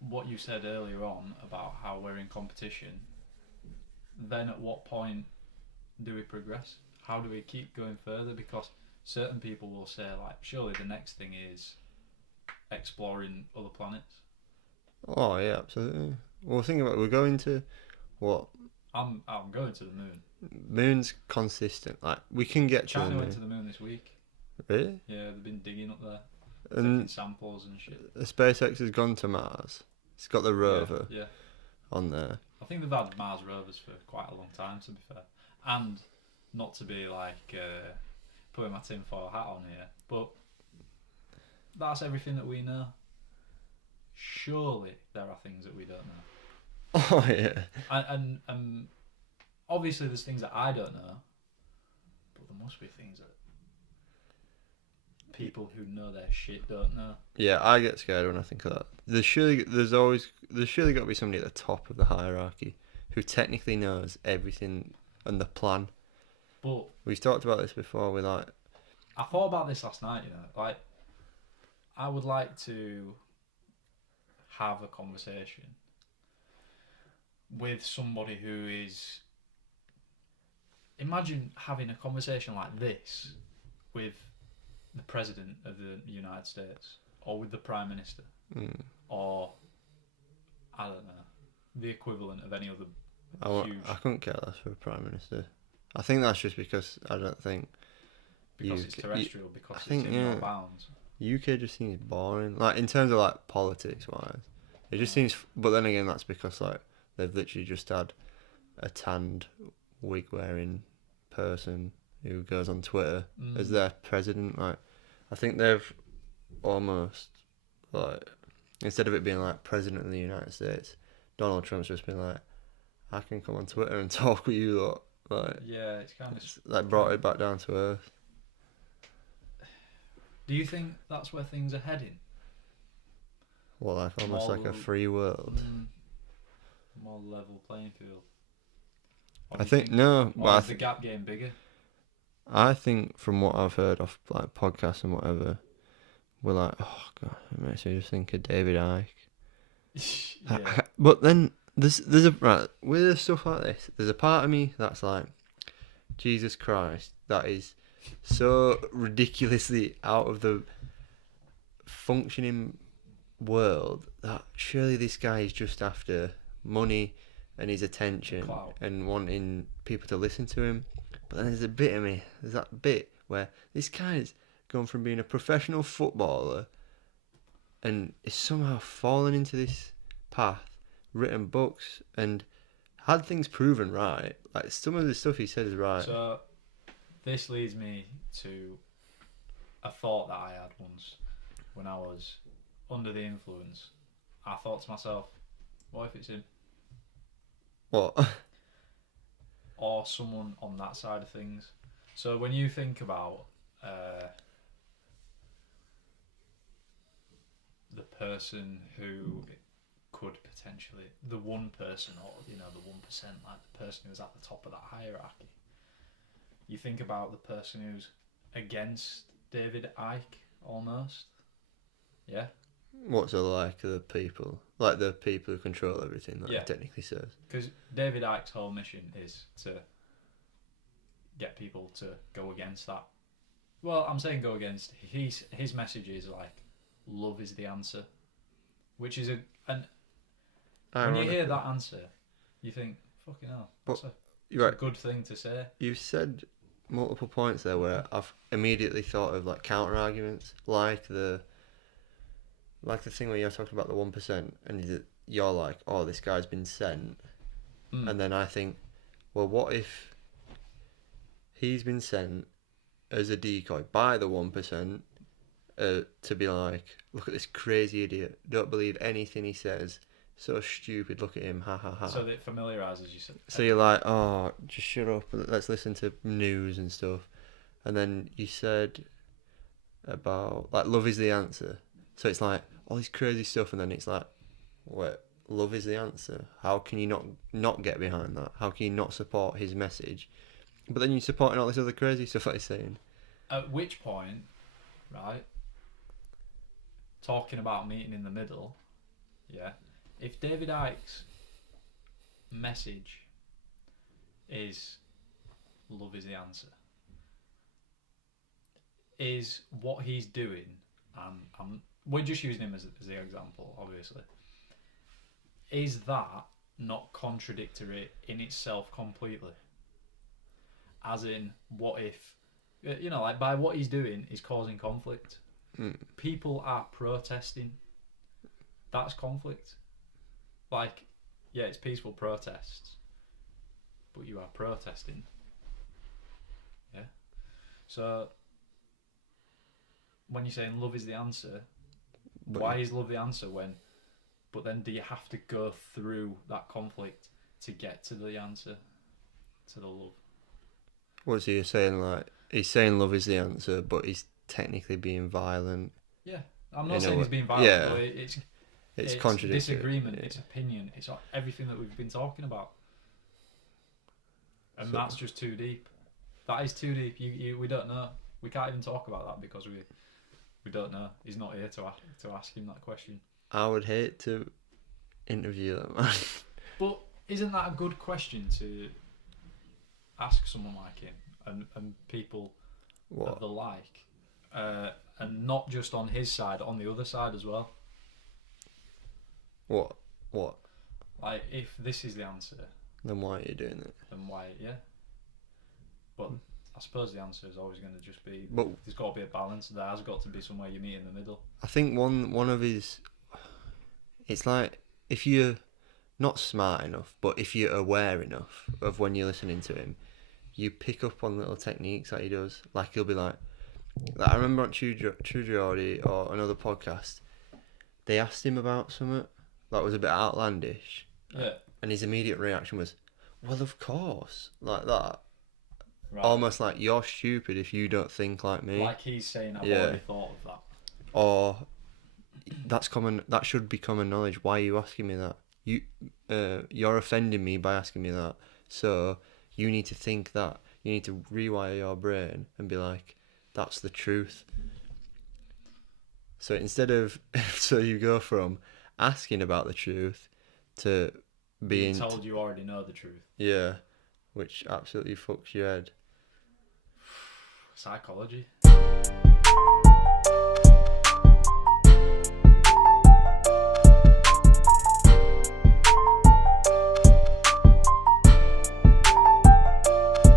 what you said earlier on about how we're in competition, then at what point do we progress? How do we keep going further? Because certain people will say, like, surely the next thing is exploring other planets. Oh yeah, absolutely. Well, think about it, we're going to what I'm going to the moon. moon's consistent. Like we can get to the China went to moon, the moon this week. really, Yeah, they've been digging up there, taking and samples and shit. SpaceX has gone to Mars. It's got the Yeah, rover yeah. on there. I think they've had Mars rovers for quite a long time, to be fair. And not to be like putting my tinfoil hat on here, but that's everything that we know. Surely there are things that we don't know. Oh yeah, And obviously there's things that I don't know, but there must be things that people who know their shit don't know. yeah. I get scared when I think of that. There's surely got to be somebody at the top of the hierarchy who technically knows everything and the plan. But We've talked about this before. We like, I thought about this last night, like I would like to have a conversation with somebody who is. Imagine having a conversation like this with the President of the United States or with the Prime Minister mm, or, I don't know, the equivalent of any other huge. I couldn't care less for a prime minister. I think that's just because I don't think Because it's UK, terrestrial, because I it's think in yeah, your bounds. UK just seems boring. Like in terms of like politics wise, it just seems. But then again, that's because like they've literally just had a tanned wig wearing person who goes on Twitter as their president. Like I think they've almost like instead of it being like president of the United States, Donald Trump's just been like, I can come on Twitter and talk with you lot. Like Yeah, it's kind of. it's like brought it back down to earth. Do you think that's where things are heading? Well, like almost like a More, free world. more level playing field. I think no, Or but is the gap getting bigger? I think from what I've heard of like podcasts and whatever, we're like, oh god, it makes me just think of David Icke. Yeah. But then there's a right with stuff like this. There's a part of me that's like, Jesus Christ, that is so ridiculously out of the functioning world that surely this guy is just after money and his attention Clout. and wanting people to listen to him. But then there's a bit of me, there's that bit where this guy's gone from being a professional footballer and is somehow fallen into this path, written books and had things proven right. Like some of the stuff he said is right. So this leads me to a thought that I had once when I was under the influence. I thought to myself, what if it's him? What? Or someone on that side of things. So when you think about the person who could potentially, the one person, or the 1%, like the person who's at the top of that hierarchy, you think about the person who's against David Icke almost. Yeah. What's it like the people? Like the people who control everything, that Yeah. it technically says. Because David Icke's whole mission is to get people to go against that. Well, I'm saying go against. His message is like, love is the answer, which is and when you hear that answer, you think, fucking hell, that's you're a right. good thing to say. You've said multiple points there where I've immediately thought of like counter arguments, like the thing where you're talking about the 1%, and you're like, oh, this guy's been sent, and then I think, well, what if he's been sent as a decoy by the 1%, to be like, look at this crazy idiot, don't believe anything he says, so stupid, look at him, ha ha ha. So that familiarises you. So you're like, oh, just shut up, let's listen to news and stuff. And then you said about, like, love is the answer. So it's like, all this crazy stuff, and then it's like, wait, love is the answer? How can you not get behind that? How can you not support his message? But then you're supporting all this other crazy stuff that he's saying. At which point, right, talking about meeting in the middle, yeah, if David Icke's message is love is the answer, is what he's doing, and we're just using him as the example, obviously, is that not contradictory in itself completely? As in, what if, like by what he's doing is causing conflict. People are protesting. That's conflict. Like, yeah, it's peaceful protests, but you are protesting. Yeah. So, when you're saying love is the answer, But why is love the answer when? But then, do you have to go through that conflict to get to the answer, to the love? what's he saying? Like, he's saying love is the answer, but he's technically being violent. Yeah, I'm not In a saying he's way- being violent. yeah. But It's it's contradictory. disagreement. Yeah. It's opinion. It's everything that we've been talking about, and So- that's just too deep. That is too deep. We don't know. We can't even talk about that because we don't know. He's not here to ask him that question. I would hate to interview that man. But isn't that a good question to ask someone like him and people of What? the like, and not just on his side, on the other side as well? What? Like, if this is the answer, Then why are you doing it? then why? Yeah. But I suppose the answer is always going to just be But there's got to be a balance. There has got to be somewhere you meet in the middle. I think one of his, it's like if you're not smart enough, but if you're aware enough of when you're listening to him, you pick up on little techniques that he does. Like he'll be like I remember on True Geordie or another podcast, they asked him about something that was a bit outlandish, Yeah. and his immediate reaction was, "Well, of course," like that. Right. Almost like you're stupid if you don't think like me. Like he's saying, I've Yeah. already thought of that. Or that's common. That should be common knowledge. Why are you asking me that? You're offending me by asking me that. So you need to think that. You need to rewire your brain and be like, that's the truth. So instead of, so you go from asking about the truth to being Being told you already know the truth. yeah, which absolutely fucks your head. Psychology.